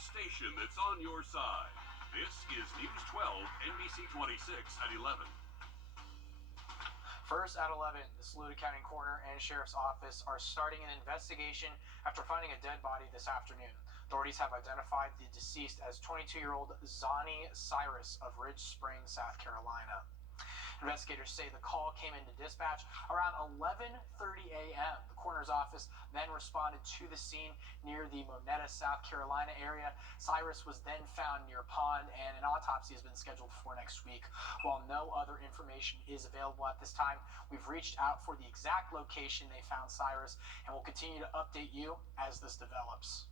station that's on your side. This is News 12, NBC 26 at 11. First at 11, the Saluda County Coroner and Sheriff's Office are starting an investigation after finding a dead body this afternoon. Authorities have identified the deceased as 22-year-old Zani Cyrus of Ridge Springs, South Carolina. Investigators say the call came into dispatch around 11:30 a.m. The coroner's office then responded to the scene near the Monetta, South Carolina area. Cyrus was then found near a pond, and an autopsy has been scheduled for next week. While no other information is available at this time, we've reached out for the exact location they found Cyrus, and we'll continue to update you as this develops.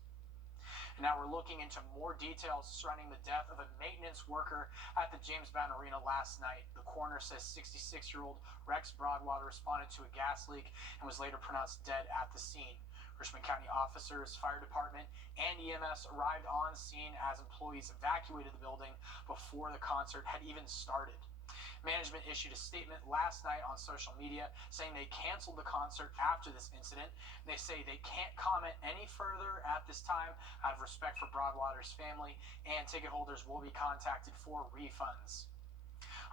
And now we're looking into more details surrounding the death of a maintenance worker at the James Brown Arena last night. The coroner says 66-year-old Rex Broadwater responded to a gas leak and was later pronounced dead at the scene. Richmond County officers, fire department, and EMS arrived on scene as employees evacuated the building before the concert had even started. Management issued a statement last night on social media saying they canceled the concert after this incident. They say they can't comment any further at this time out of respect for Broadwater's family, and ticket holders will be contacted for refunds.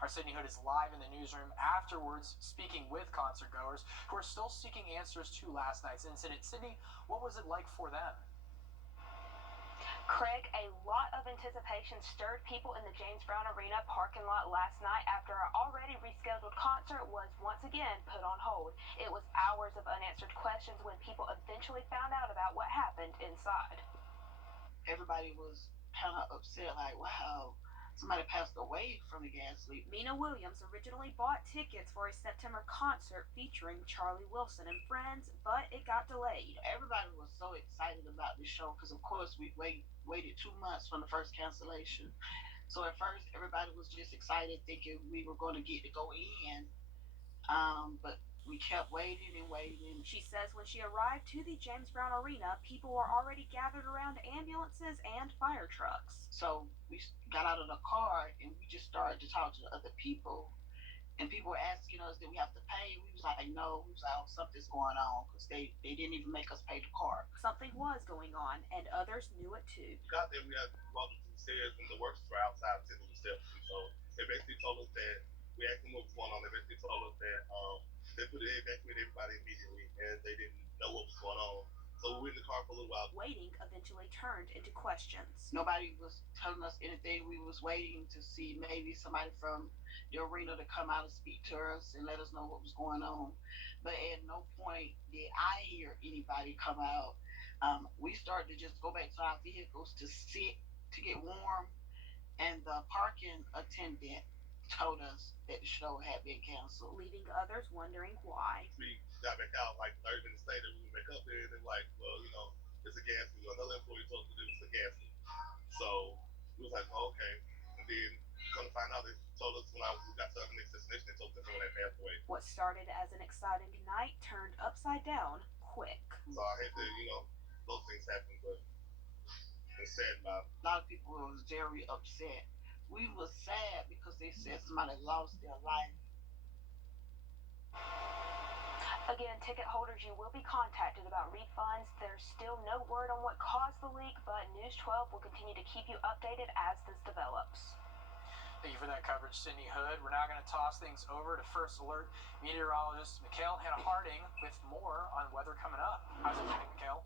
Our Sydney Hood is live in the newsroom afterwards, speaking with concert goers who are still seeking answers to last night's incident. Sydney, what was it like for them? Craig, a lot of anticipation stirred people in the James Brown Arena parking lot last night after our already rescheduled concert was once again put on hold. It was hours of unanswered questions when people eventually found out about what happened inside. Everybody was kind of upset, like, wow, somebody passed away from the gas leak. Mina Williams originally bought tickets for a September concert featuring Charlie Wilson and friends, but it got delayed. Everybody was so excited about the show because, of course, we waited 2 months from the first cancellation. So at first, everybody was just excited, thinking we were going to get to go in. But we kept waiting and waiting. She says when she arrived to the James Brown Arena, people were already gathered around ambulances and fire trucks. So we got out of the car and we just started to talk to the other people. And people were asking us, did we have to pay? We was like, no. We was like, oh, something's going on, because they didn't even make us pay the car. Something was going on, and others knew it too. We got there, we had to walk to the stairs, and the workers were outside sitting on the steps. And so they basically told us that, we asked them what was going on. They basically told us that they evacuated everybody immediately, and they didn't know what was going on. So we were in the car for a little while. Waiting eventually turned into questions. Nobody was telling us anything. We was waiting to see maybe somebody from the arena to come out and speak to us and let us know what was going on. But at no point did I hear anybody come out. We started to just go back to our vehicles to sit, to get warm, and the parking attendant told us that the show had been canceled. Leaving others wondering why. We got back out like 30 minutes later. We went back up there and they're like, well, you know, it's a gas leak. Another employee told us that it was a gas leak. So we was like, oh, okay. And then come to find out, they told us when we got to the next destination, they told us that someone had passed away. What started as an exciting night turned upside down quick. So I hate that, you know, those things happen, but it's sad about it. A lot of people was very upset. We were sad because they said somebody lost their life. Again, ticket holders, you will be contacted about refunds. There's still no word on what caused the leak, but News 12 will continue to keep you updated as this develops. Thank you for that coverage, Sydney Hood. We're now going to toss things over to First Alert meteorologist Mikhail Hannah Harding with more on weather coming up. How's it looking, Mikhail?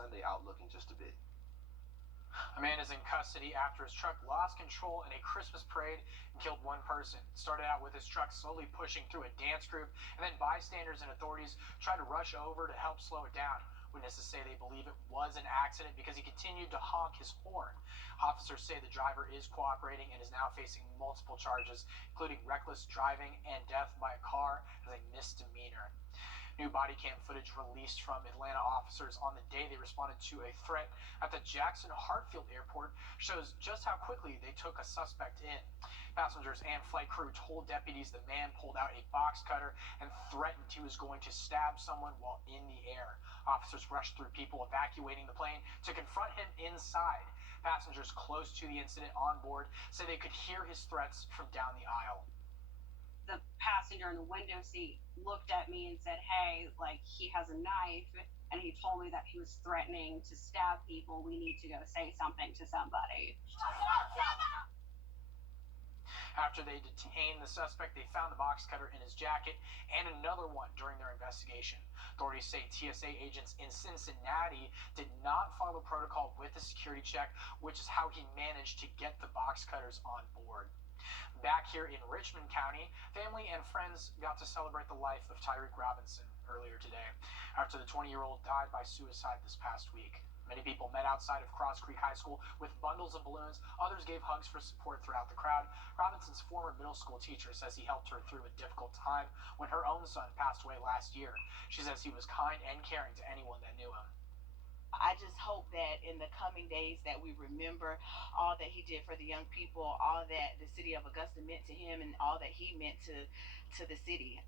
Sunday outlooking just a bit. A man is in custody after his truck lost control in a Christmas parade and killed one person. It started out with his truck slowly pushing through a dance group, and then bystanders and authorities tried to rush over to help slow it down. Witnesses say they believe it was an accident because he continued to honk his horn. Officers say the driver is cooperating and is now facing multiple charges, including reckless driving and death by a car as a misdemeanor. New body cam footage released from Atlanta officers on the day they responded to a threat at the Jackson Hartfield Airport shows just how quickly they took a suspect in. Passengers and flight crew told deputies the man pulled out a box cutter and threatened he was going to stab someone while in the air. Officers rushed through people evacuating the plane to confront him inside. Passengers close to the incident on board say they could hear his threats from down the aisle. the passenger in the window seat looked at me and said, "Hey, like he has a knife and he told me that he was threatening to stab people. We need to go say something to somebody." After they detained the suspect, they found the box cutter in his jacket and another one during their investigation. Authorities say TSA agents in Cincinnati did not follow protocol with the security check, which is how he managed to get the box cutters on board. Back here in Richmond County, family and friends got to celebrate the life of Tyreek Robinson earlier today, after the 20-year-old died by suicide this past week. Many people met outside of Cross Creek High School with bundles of balloons. Others gave hugs for support throughout the crowd. Robinson's former middle school teacher says he helped her through a difficult time when her own son passed away last year. She says he was kind and caring to anyone that knew him. I just hope that in the coming days that we remember all that he did for the young people, all that the city of Augusta meant to him, and all that he meant to the city.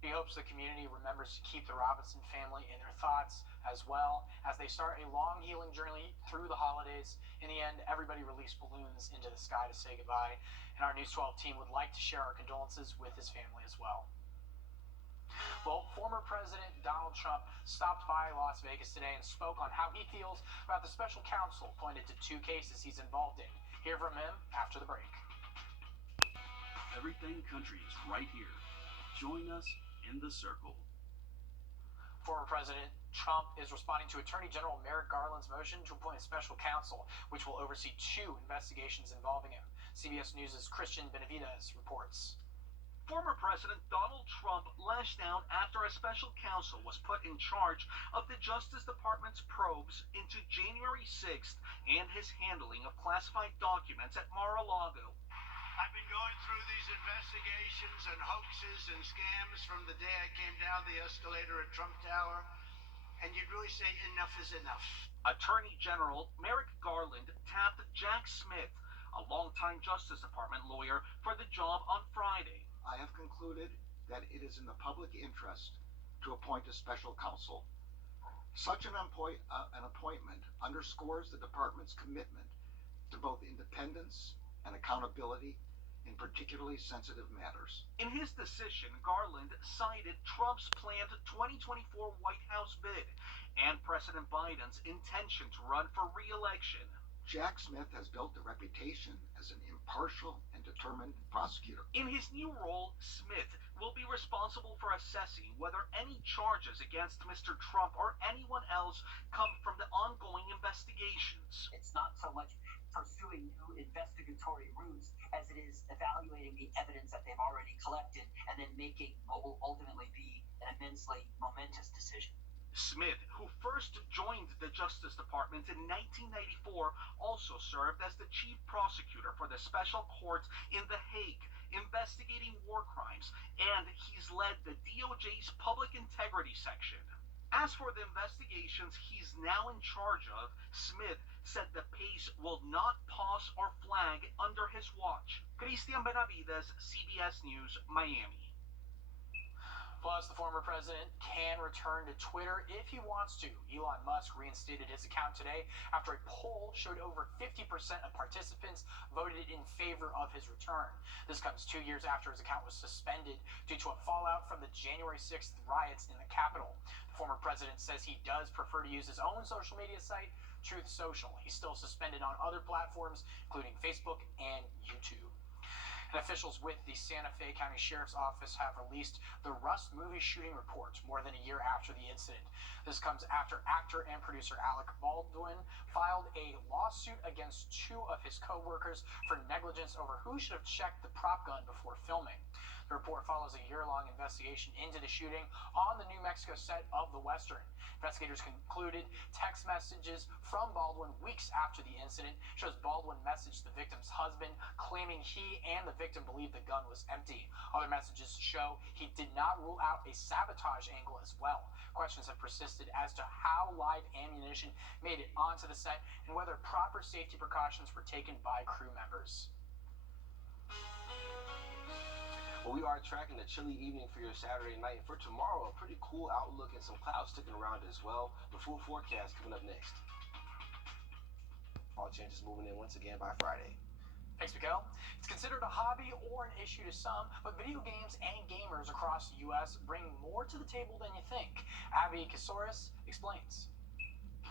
He hopes the community remembers to keep the Robinson family in their thoughts as well as they start a long healing journey through the holidays. In the end, everybody released balloons into the sky to say goodbye, and our News 12 team would like to share our condolences with his family as well. Well, former President Donald Trump stopped by Las Vegas today and spoke on how he feels about the special counsel appointed to 2 cases he's involved in. Hear from him after the break. Everything Country is right here. Join us in the circle. Former President Trump is responding to Attorney General Merrick Garland's motion to appoint a special counsel, which will oversee 2 investigations involving him. CBS News' Christian Benavides reports. Former President Donald Trump lashed out after a special counsel was put in charge of the Justice Department's probes into January 6th and his handling of classified documents at Mar-a-Lago. I've been going through these investigations and hoaxes and scams from the day I came down the escalator at Trump Tower, and you'd really say enough is enough. Attorney General Merrick Garland tapped Jack Smith, a longtime Justice Department lawyer, for the job on Friday. I have concluded that it is in the public interest to appoint a special counsel. Such an appointment underscores the department's commitment to both independence and accountability in particularly sensitive matters. In his decision, Garland cited Trump's planned 2024 White House bid and President Biden's intention to run for re-election. Jack Smith has built a reputation as an impartial and determined prosecutor. In his new role, Smith will be responsible for assessing whether any charges against Mr. Trump or anyone else come from the ongoing investigations. It's not so much pursuing new investigatory routes as it is evaluating the evidence that they've already collected and then making what will ultimately be an immensely momentous decision. Smith, who first joined the Justice Department in 1994, also served as the chief prosecutor for the special court in The Hague, investigating war crimes, and he's led the DOJ's public integrity section. As for the investigations he's now in charge of, Smith said the pace will not pause or flag under his watch. Christian Benavides, CBS News, Miami. Plus, the former president can return to Twitter if he wants to. Elon Musk reinstated his account today after a poll showed over 50% of participants voted in favor of his return. This comes 2 years after his account was suspended due to a fallout from the January 6th riots in the Capitol. The former president says he does prefer to use his own social media site, Truth Social. He's still suspended on other platforms, including Facebook and YouTube. And officials with the Santa Fe County Sheriff's Office have released the Rust movie shooting report more than a year after the incident. This comes after actor and producer Alec Baldwin filed a lawsuit against 2 of his co-workers for negligence over who should have checked the prop gun before filming. The report follows a year-long investigation into the shooting on the New Mexico set of The Western. Investigators concluded text messages from Baldwin weeks after the incident shows Baldwin messaged the victim's husband, claiming he and the victim believed the gun was empty. Other messages show he did not rule out a sabotage angle as well. Questions have persisted as to how live ammunition made it onto the set and whether proper safety precautions were taken by crew members. Well, we are tracking a chilly evening for your Saturday night. And for tomorrow, a pretty cool outlook and some clouds sticking around as well. The full forecast coming up next. All changes moving in once again by Friday. Thanks, Miguel. It's considered a hobby or an issue to some, but video games and gamers across the U.S. bring more to the table than you think. Abby Kasoris explains.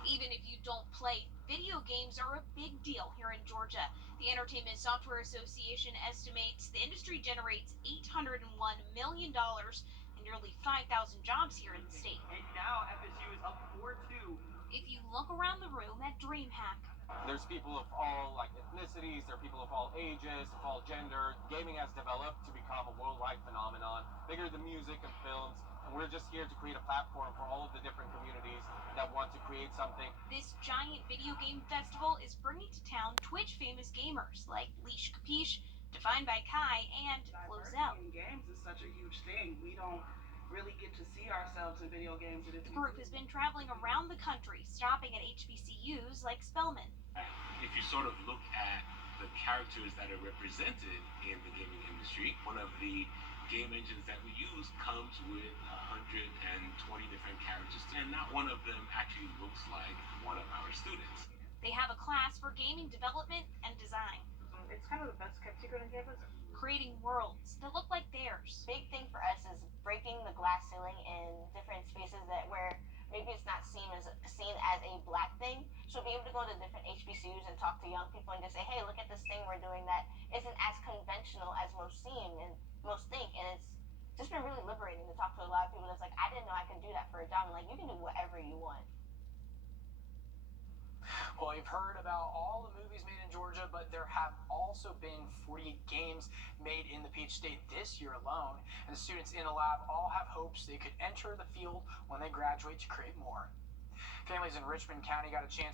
Even if you don't play, video games are a big deal here in Georgia. The Entertainment Software Association estimates the industry generates $801 million and nearly 5,000 jobs here in the state. And now FSU is up 4-2. If you look around the room at DreamHack, There's people of all ethnicities, there are people of all ages, of all gender. Gaming has developed to become a worldwide phenomenon, bigger than music and films, and we're just here to create a platform for all of the different communities that want to create something. This giant video game festival is bringing to town Twitch famous gamers like Leash Capiche, Defined by Kai, and Flozell. In games is such a huge thing. We don't really get to see ourselves in video games. The group has been traveling around the country, stopping at HBCUs like Spelman. If you sort of look at the characters that are represented in the gaming industry, one of the game engines that we use comes with 120 different characters, and not one of them actually looks like one of our students. They have a class for gaming development and design. It's kind of the best kept secret on campus. Creating worlds that look like theirs. Big thing for us is breaking the glass ceiling in different spaces that where maybe it's not seen as a black thing. So be able to go to different HBCUs and talk to young people and just say, hey, look at this thing we're doing that isn't as conventional as most seem and most think. And it's just been really liberating to talk to a lot of people that's like, I didn't know I could do that for a job. And like, you can do whatever you want. Well, you've heard about all the movies made in Georgia, but there have also been 48 games made in the Peach State this year alone, and the students in the lab all have hopes they could enter the field when they graduate to create more. Families in Richmond County got a chance